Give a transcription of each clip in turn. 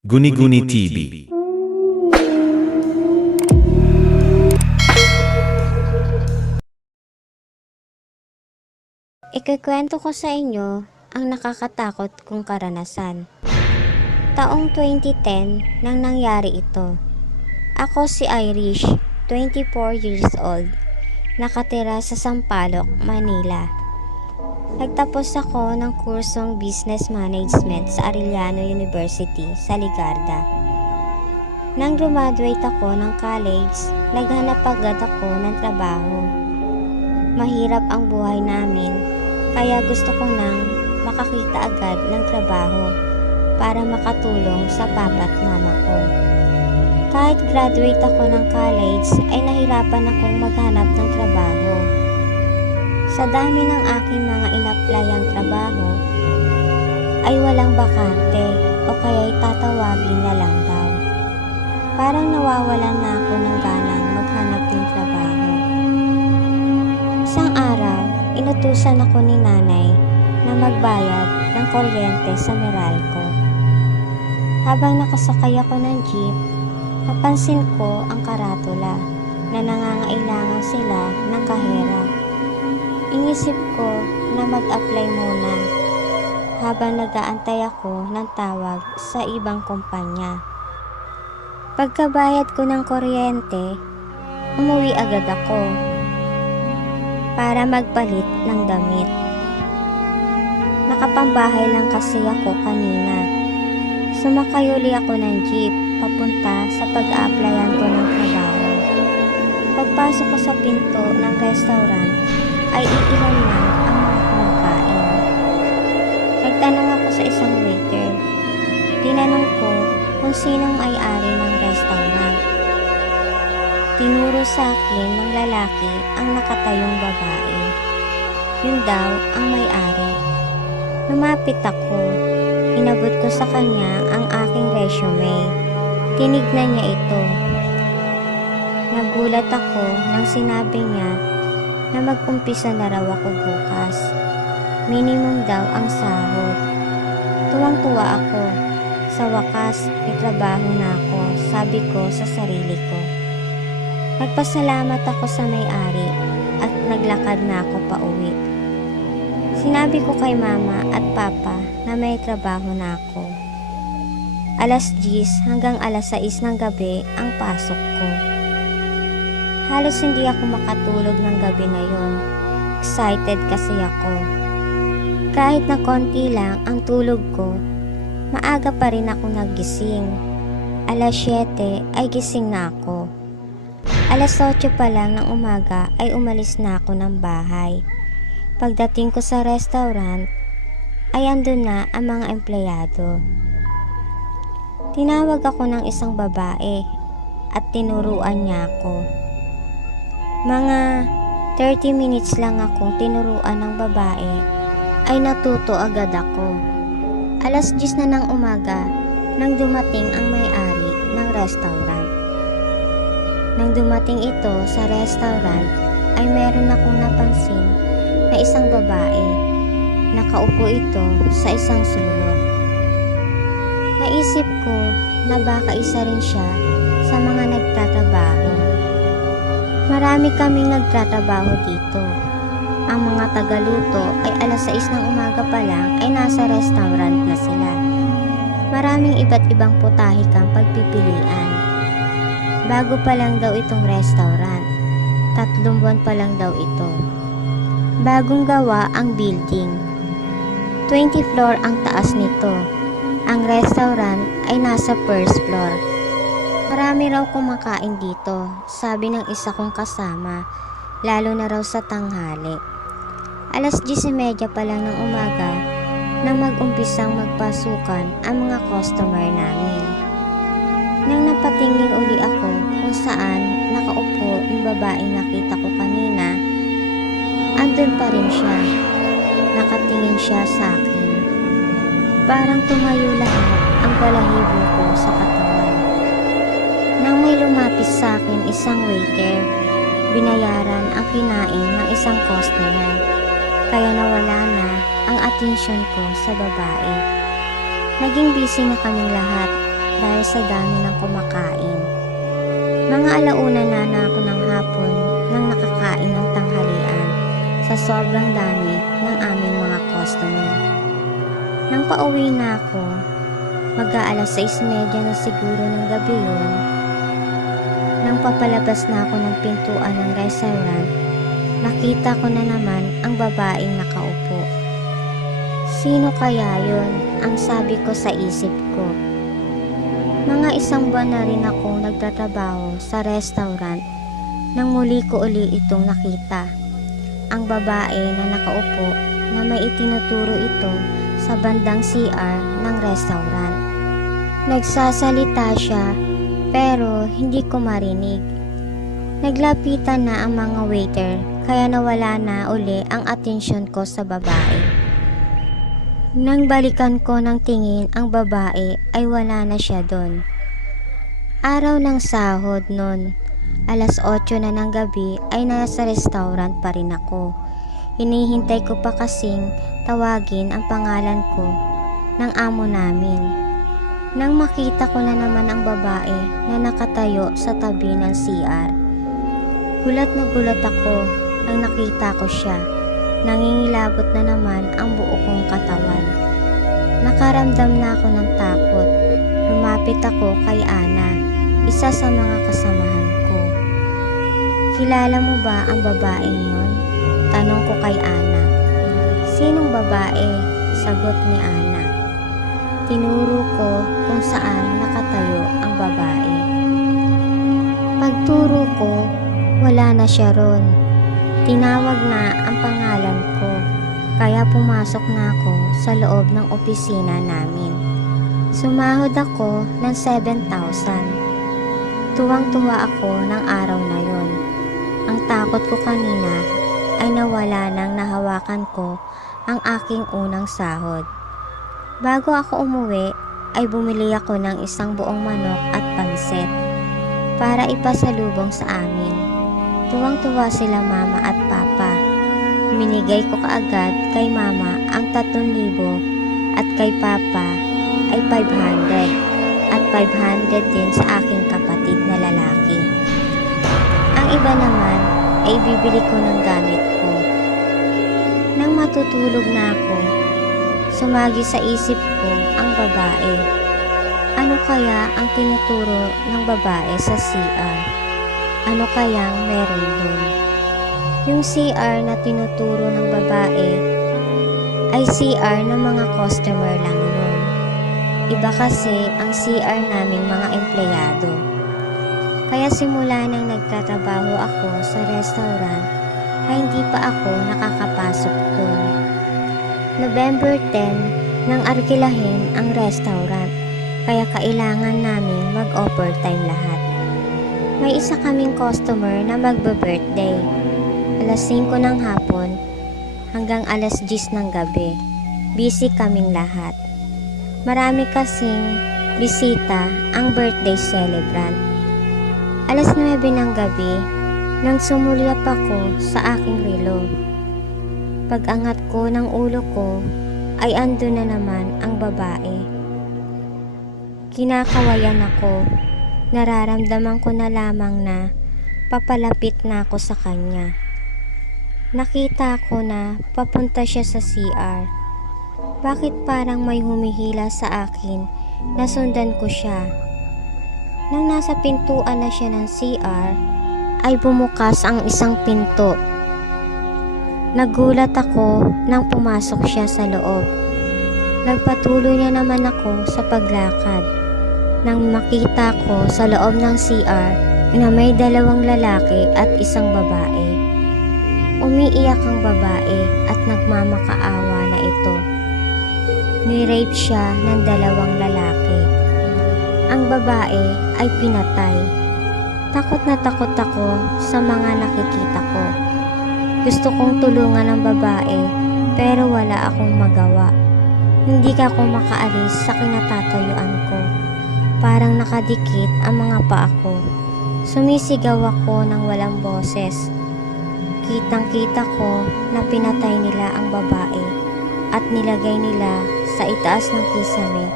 Guni-Guni TV. Ikikwento ko sa inyo ang nakakatakot kong karanasan. Taong 2010 nang nangyari ito. Ako si Irish, 24 years old, nakatira sa Sampaloc, Manila. Nagtapos ako ng kursong Business Management sa Arellano University sa Ligarda. Nang graduate ako ng college, naghanap agad ako ng trabaho. Mahirap ang buhay namin kaya gusto ko nang makakita agad ng trabaho para makatulong sa papa't mama ko. Kahit graduate ako ng college ay nahirapan akong maghanap ng trabaho. Sa dami ng aking mga inaplayang trabaho ay walang bakante o kaya'y tatawagin na lang daw. Parang nawawalan na ako ng ganang maghanap ng trabaho. Isang araw, inutusan ako ni nanay na magbayad ng kuryente sa Meralco. Habang nakasakay ako ng jeep, napansin ko ang karatula na nangangailangan sila ng kahera. Inisip ko na mag-apply muna habang nagaantay ako ng tawag sa ibang kumpanya. Pagkabayad ko ng kuryente, umuwi agad ako para magpalit ng damit. Nakapambahay lang kasi ako kanina. Sumakay uli ako ng jeep papunta sa pag-a-applyan ko ng trabaho. Pagpasok ko sa pinto ng restaurant ay iilan lang ang mga kumakain. Nagtanong ako sa isang waiter. Tinanong ko kung sinong may-ari ng restaurant. Tinuro sa akin ng lalaki ang nakatayong babae. Yun daw ang may-ari. Lumapit ako. Inabot ko sa kanya ang aking resume. Tinignan niya ito. Nagulat ako nang sinabi niya na mag-umpisa na raw ako bukas. Minimum daw ang sahod. Tuwang-tuwa ako. Sa wakas, may trabaho na ako, sabi ko sa sarili ko. Nagpasalamat ako sa may-ari at naglakad na ako pa uwi. Sinabi ko kay mama at papa na may trabaho na ako. Alas 10 hanggang alas 6 ng gabi ang pasok ko. Halos hindi ako makatulog ng gabi na yon. Excited kasi ako. Kahit na konti lang ang tulog ko, maaga pa rin ako nagising. Alas 7 ay gising na ako. Alas 8 pa lang ng umaga ay umalis na ako ng bahay. Pagdating ko sa restaurant, ay andun na ang mga empleyado. Tinawag ako ng isang babae at tinuruan niya ako. Mga 30 minutes lang akong tinuruan ng babae ay natuto agad ako. Alas 10 na ng umaga nang dumating ang may-ari ng restaurant. Nang dumating ito sa restaurant ay meron akong napansin na isang babae. Nakaupo ito sa isang sulok. Naisip ko na baka isa rin siya sa mga nagtatrabaho. Marami kaming nagtatrabaho dito. Ang mga tagaluto ay alas 6 ng umaga pa lang ay nasa restaurant na sila. Maraming iba't ibang putahe kang pagpipilian. Bago pa lang daw itong restaurant. Tatlong buwan pa lang daw ito. Bagong gawa ang building. 20 floor ang taas nito. Ang restaurant ay nasa first floor. Marami raw kumakain dito, sabi ng isa kong kasama, lalo na raw sa tanghali. Alas 10.30 pa lang ng umaga nang mag-umpisang magpasukan ang mga customer namin. Nang napatingin uli ako kung saan nakaupo yung babaeng nakita ko kanina, andun pa rin siya. Nakatingin siya sa akin. Parang tumayo lahat ang balahibo ko sa katawan. Lumapit sa akin isang waiter, binayaran ang kinain ng isang customer. Kaya nawala na ang atensyon ko sa babae. Naging busy na kaming lahat dahil sa dami ng kumakain. Mga alauna na na ako ng hapon nang nakakain ng tanghalian sa sobrang dami ng aming mga customer. Nang pauwi na ako, mag-aalas 6.30 na siguro ng gabi yun, nang papalabas na ako ng pintuan ng restaurant, nakita ko na naman ang babaeng nakaupo. Sino kaya yon? Ang sabi ko sa isip ko. Mga isang buwan na rin akong nagtatrabaho sa restaurant nang muli ko uli itong nakita. Ang babae na nakaupo na may itinuturo ito sa bandang CR ng restaurant. Nagsasalita siya pero hindi ko marinig. Naglapitan na ang mga waiter kaya nawala na uli ang atensyon ko sa babae. Nang balikan ko ng tingin ang babae ay wala na siya doon. Araw ng sahod noon, alas 8 na ng gabi ay nasa restaurant pa rin ako. Hinihintay ko pa kasing tawagin ang pangalan ko ng amo namin. Nang makita ko na naman ang babae na nakatayo sa tabi ng CR. Gulat na gulat ako nang nakita ko siya. Nangingilabot na naman ang buo kong katawan. Nakaramdam na ako ng takot. Lumapit ako kay Ana, isa sa mga kasamahan ko. Kilala mo ba ang babaeng yon? Tanong ko kay Ana. Sinong babae? Sagot ni Ana. Tinuro ko kung saan nakatayo ang babae. Pagturo ko, wala na siya ron. Tinawag na ang pangalan ko, kaya pumasok na ako sa loob ng opisina namin. Sumahod ako ng 7,000. Tuwang-tuwa ako ng araw na yon. Ang takot ko kanina ay nawala nang nahawakan ko ang aking unang sahod. Bago ako umuwi, ay bumili ako ng isang buong manok at pansit para ipasalubong sa amin. Tuwang-tuwa sila mama at papa. Minigay ko kaagad kay mama ang 3,000 at kay papa ay 500 at 500 din sa aking kapatid na lalaki. Ang iba naman ay bibili ko ng gamit ko. Nang matutulog na ako, sumagi sa isip ko ang babae. Ano kaya ang tinuturo ng babae sa CR? Ano kayang meron dun? Yung CR na tinuturo ng babae ay CR ng mga customer lang yun. Iba kasi ang CR naming mga empleyado. Kaya simula nang nagtatrabaho ako sa restaurant, ay hindi pa ako nakakapasok doon. November 10 nang arkilahin ang restaurant, kaya kailangan namin mag-overtime lahat. May isa kaming customer na magbe-birthday. Alas 5 ng hapon hanggang alas 10 ng gabi. Busy kaming lahat. Marami kasing bisita ang birthday celebrant. Alas 9 ng gabi, nang sumulyap ako sa aking relo. Pag-angat ko ng ulo ko, ay ando na naman ang babae. Kinakawayan ako. Nararamdaman ko na lamang na papalapit na ako sa kanya. Nakita ko na papunta siya sa CR. Bakit parang may humihila sa akin na sundan ko siya? Nang nasa pintuan na siya ng CR, ay bumukas ang isang pinto. Nagulat ako nang pumasok siya sa loob. Nagpatuloy na naman ako sa paglakad. Nang makita ko sa loob ng CR na may dalawang lalaki at isang babae. Umiiyak ang babae at nagmamakaawa na ito. Ni-rape siya ng dalawang lalaki. Ang babae ay pinatay. Takot na takot ako sa mga nakikita ko. Gusto kong tulungan ang babae pero wala akong magawa. Hindi ka ako makaalis sa kinatatayuan ko. Parang nakadikit ang mga paa ko. Sumisigaw ako ng walang boses. Kitang kita ko na pinatay nila ang babae at nilagay nila sa itaas ng kisame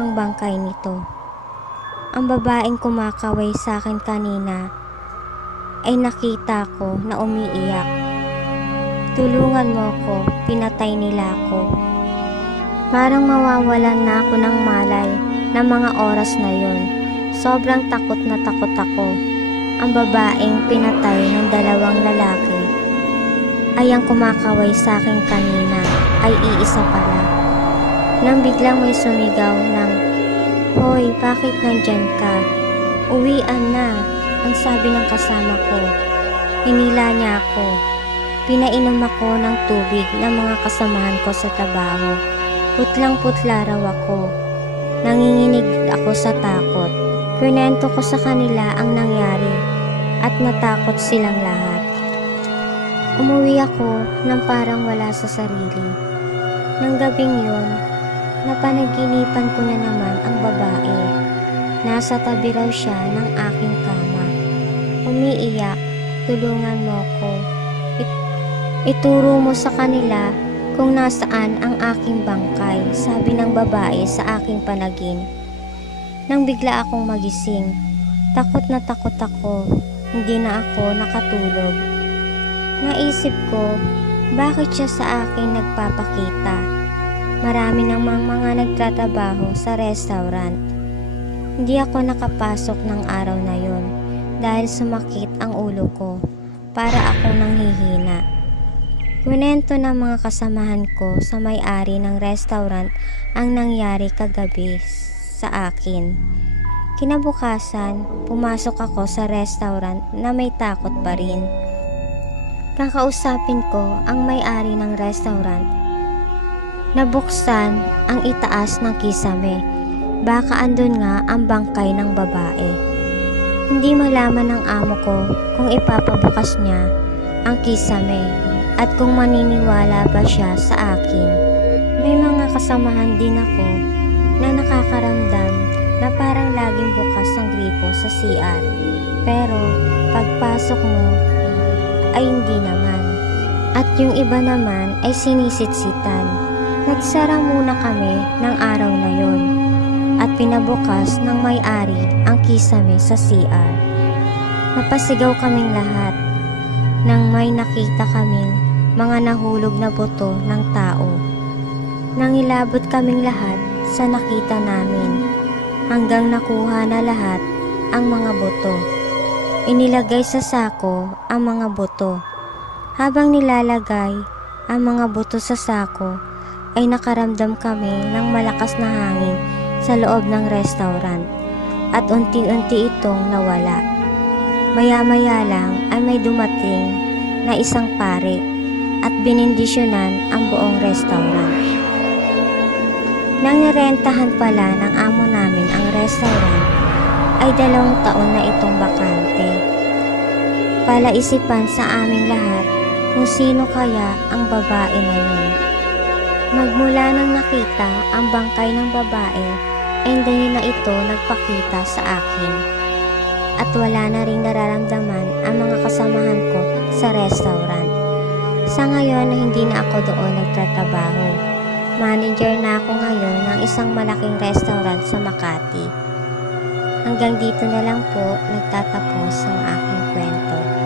ang bangkay nito. ang babaeng kumakaway sa akin kanina ay nakita ko na umiiyak. Tulungan mo ko, pinatay nila ako. Parang mawawalan na ako ng malay ng mga oras na yon. Sobrang takot na takot ako. Ang babaeng pinatay ng dalawang lalaki ay ang kumakaway sa akin kanina ay iisa pala. Nang biglang may sumigaw ng, Hoy, bakit nandyan ka? Uwian na, ang sabi ng kasama ko. Hinila niya ako. Pinainom ako ng tubig ng mga kasamahan ko sa trabaho. Putlang-putla raw ako. Nanginginig ako sa takot. Kwento ko sa kanila ang nangyari at natakot silang lahat. Umuwi ako nang parang wala sa sarili. Nang gabing yun, napanaginipan ko na naman ang babae. Nasa tabi raw siya ng aking kama. Umiiyak, tulungan mo ko. It- ituro mo sa kanila kung nasaan ang aking bangkay, sabi ng babae sa aking panagin. Nang bigla akong magising, takot na takot ako, hindi na ako nakatulog. Naisip ko, bakit siya sa akin nagpapakita? Marami namang mga nagtatrabaho sa restaurant. Hindi ako nakapasok ng araw na yon dahil sumakit ang ulo ko para akong nanghihina. Kunento ng mga kasamahan ko sa may-ari ng restaurant ang nangyari kagabi sa akin. Kinabukasan, pumasok ako sa restaurant na may takot pa rin. Kakausapin ko ang may-ari ng restaurant. Nabuksan ang itaas ng kisame. Baka andun nga ang bangkay ng babae. Hindi malaman ng amo ko kung ipapabukas niya ang kisame at kung maniniwala ba siya sa akin. May mga kasamahan din ako na nakakaramdam na parang laging bukas ang gripo sa CR. Pero pagpasok mo ay hindi naman. At yung iba naman ay sinisitsitan. Nagsara muna kami ng araw na yon at pinabukas ng may-ari ang kisame sa CR. Napasigaw kaming lahat nang may nakita kaming mga nahulog na buto ng tao. Nangilabot kaming lahat sa nakita namin hanggang nakuha na lahat ang mga buto. Inilagay sa sako ang mga buto. Habang nilalagay ang mga buto sa sako, ay nakaramdam kami ng malakas na hangin sa loob ng restaurant at unti-unti itong nawala. Maya-maya lang ay may dumating na isang pare at binindisyonan ang buong restaurant. Nang nirentahan pala ng amo namin ang restaurant, ay dalawang taon na itong bakante. Palaisipan sa aming lahat kung sino kaya ang babae na yun. Magmula nang nakita ang bangkay ng babae, ay hindi na ito nagpakita sa akin. At wala na ring nararamdaman ang mga kasamahan ko sa restaurant. Sa ngayon hindi na ako doon nagtatrabaho. Manager na ako ngayon ng isang malaking restaurant sa Makati. Hanggang dito na lang po nagtatapos ang aking kwento.